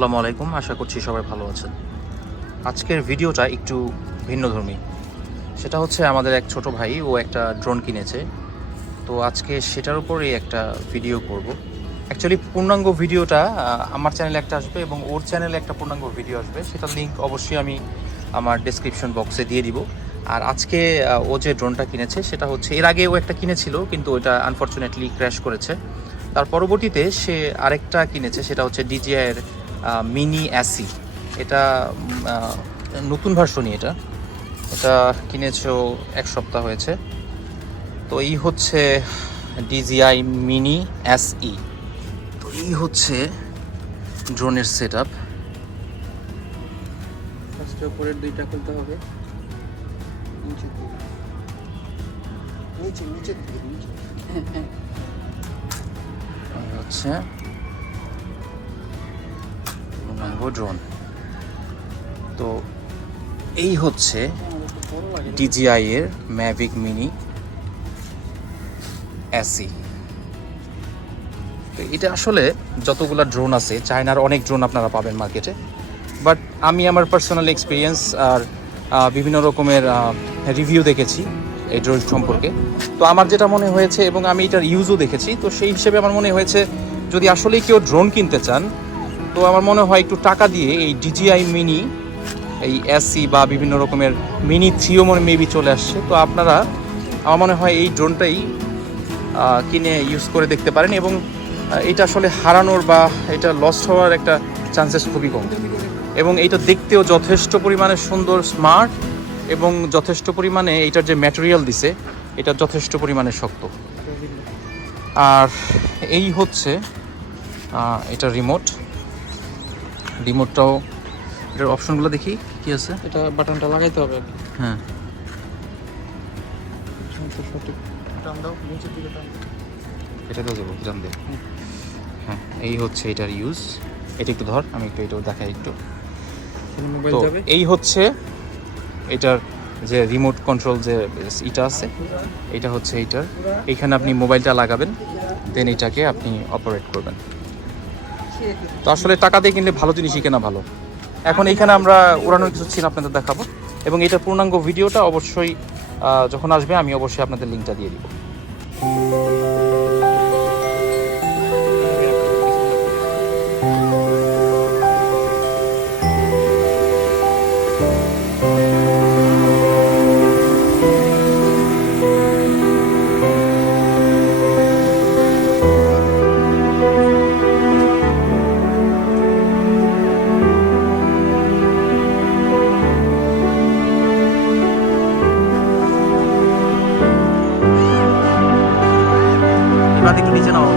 আসসালামু আলাইকুম, আশা করছি সবাই ভালো আছেন। আজকের ভিডিওটা একটু ভিন্নধর্মী। সেটা হচ্ছে আমাদের এক ছোট ভাই, ও একটা ড্রোন কিনেছে। তো আজকে সেটার উপরেই একটা ভিডিও করব। অ্যাকচুয়ালি পূর্ণাঙ্গ ভিডিওটা আমার চ্যানেলে একটা আসবে এবং ওর চ্যানেলে একটা পূর্ণাঙ্গ ভিডিও আসবে, সেটার লিঙ্ক অবশ্যই আমি আমার ডেসক্রিপশন বক্সে দিয়ে দিব। আর আজকে ও যে ড্রোনটা কিনেছে সেটা হচ্ছে, এর আগে ও একটা কিনেছিল কিন্তু ওটা আনফরচুনেটলি ক্র্যাশ করেছে। তার পরবর্তীতে সে আরেকটা কিনেছে, সেটা হচ্ছে DJI এর মিনি অ্যাসি। এটা নতুন ভার্সনই। এটা এটা কিনেছো 1 সপ্তাহ হয়েছে। তো এই হচ্ছে DJI মিনি SE। তো এই হচ্ছে ড্রোনের সেট আপ। ফার্স্টে উপরের দুইটা খুলতে হবে, নিচে নিচে হচ্ছে পূর্ণাঙ্গ ড্রোন। তো এই হচ্ছে DJI এর Mavic মিনি SE। তো এটা আসলে যতগুলো ড্রোন আছে, চায়নার অনেক ড্রোন আপনারা পাবেন মার্কেটে, বাট আমি আমার পার্সোনাল এক্সপিরিয়েন্স আর বিভিন্ন রকমের রিভিউ দেখেছি এই ড্রোন সম্পর্কে। তো আমার যেটা মনে হয়েছে, এবং আমি এটার ইউজও দেখেছি, তো সেই হিসেবে আমার মনে হয়েছে যদি আসলেই কেউ ড্রোন কিনতে চান, তো আমার মনে হয় একটু টাকা দিয়ে এই DJI মিনি এই SE বা বিভিন্ন রকমের মিনি 3ও মেবি চলে আসছে, তো আপনারা আমার মনে হয় এই ড্রোনটাই কিনে ইউজ করে দেখতে পারেন। এবং এটা আসলে হারানোর বা এটা লস্ট হওয়ার একটা চান্সেস খুবই কম। এবং এইটা দেখতেও যথেষ্ট পরিমাণে সুন্দর, স্মার্ট, এবং যথেষ্ট পরিমাণে এইটার যে ম্যাটেরিয়াল দিছে এটা যথেষ্ট পরিমাণে শক্ত। আর এই হচ্ছে এটা রিমোটটাও, এটার অপশনগুলো দেখি কি আছে। এটা বাটনটা লাগাইতে হবে। হ্যাঁ, সঠিক টান দাও, নিচের দিকে টান। এটা তো দেবো, জান দে। হ্যাঁ, এই হচ্ছে এটার ইউজ। এটা একটু ধর, আমি একটু এটাও দেখাই একটু। মোবাইল তো যাবে। এই হচ্ছে এটার যে রিমোট কন্ট্রোল যে এটা আছে, এটা হচ্ছে এইটার। এইখানে আপনি মোবাইলটা লাগাবেন, দেন এটাকে আপনি অপারেট করবেন। তো আসলে টাকা দিয়ে কিনলে ভালো জিনিসই কেনা ভালো। এখন এইখানে আমরা উড়ানোর কিছু সিন আপনাদের দেখাবো, এবং এটার পূর্ণাঙ্গ ভিডিওটা অবশ্যই যখন আসবে আমি অবশ্যই আপনাদের লিঙ্কটা দিয়ে দিব। একটু নিচে নাও।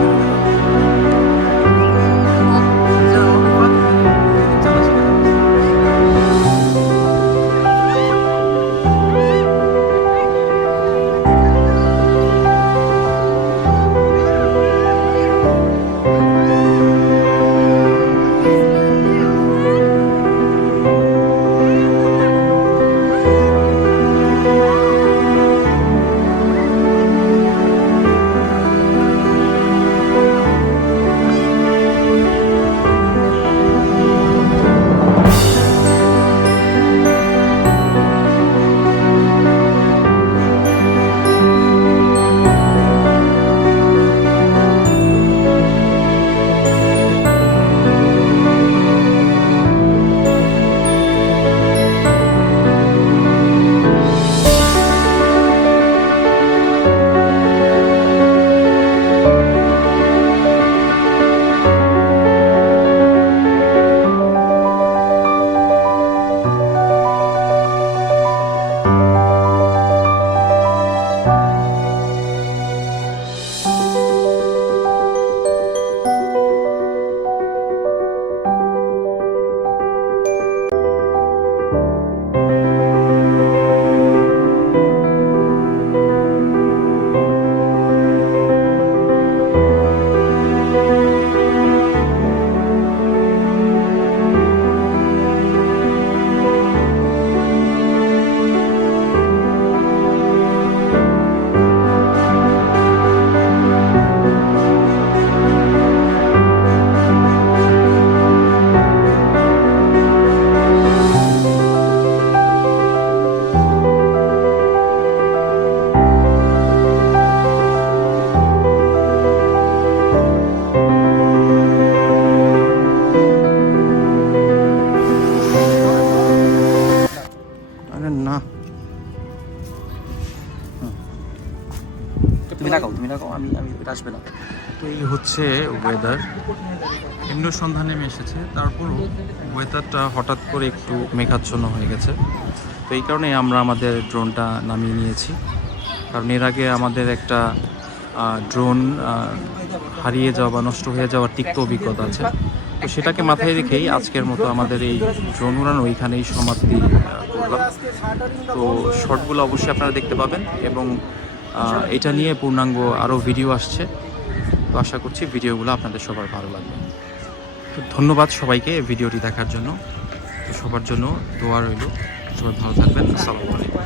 তুমি লাগাও আমি এটা আসবে না। তো এই হচ্ছে ওয়েদার, এমনি সন্ধ্যা নেমে এসেছে, তারপরও ওয়েদারটা হঠাৎ করে একটু মেঘাচ্ছন্ন হয়ে গেছে। তো এই কারণে আমরা আমাদের ড্রোনটা নামিয়ে নিয়েছি, কারণ এর আগে আমাদের একটা ড্রোন হারিয়ে যাওয়া বা নষ্ট হয়ে যাওয়ার তিক্ত অভিজ্ঞতা আছে। তো সেটাকে মাথায় রেখেই আজকের মতো আমাদের এই ড্রোন উড়ানো ওইখানেই সমাপ্তি করলাম। তো শর্টগুলো অবশ্যই আপনারা দেখতে পাবেন, এবং এটা নিয়ে পূর্ণাঙ্গ আরও ভিডিও আসছে। তো আশা করছি ভিডিওগুলো আপনাদের সবার ভালো লাগবে। তো ধন্যবাদ সবাইকে ভিডিওটি দেখার জন্য। তো সবার জন্য দোয়া রইল, সবাই ভালো থাকবেন। আসসালামু আলাইকুম।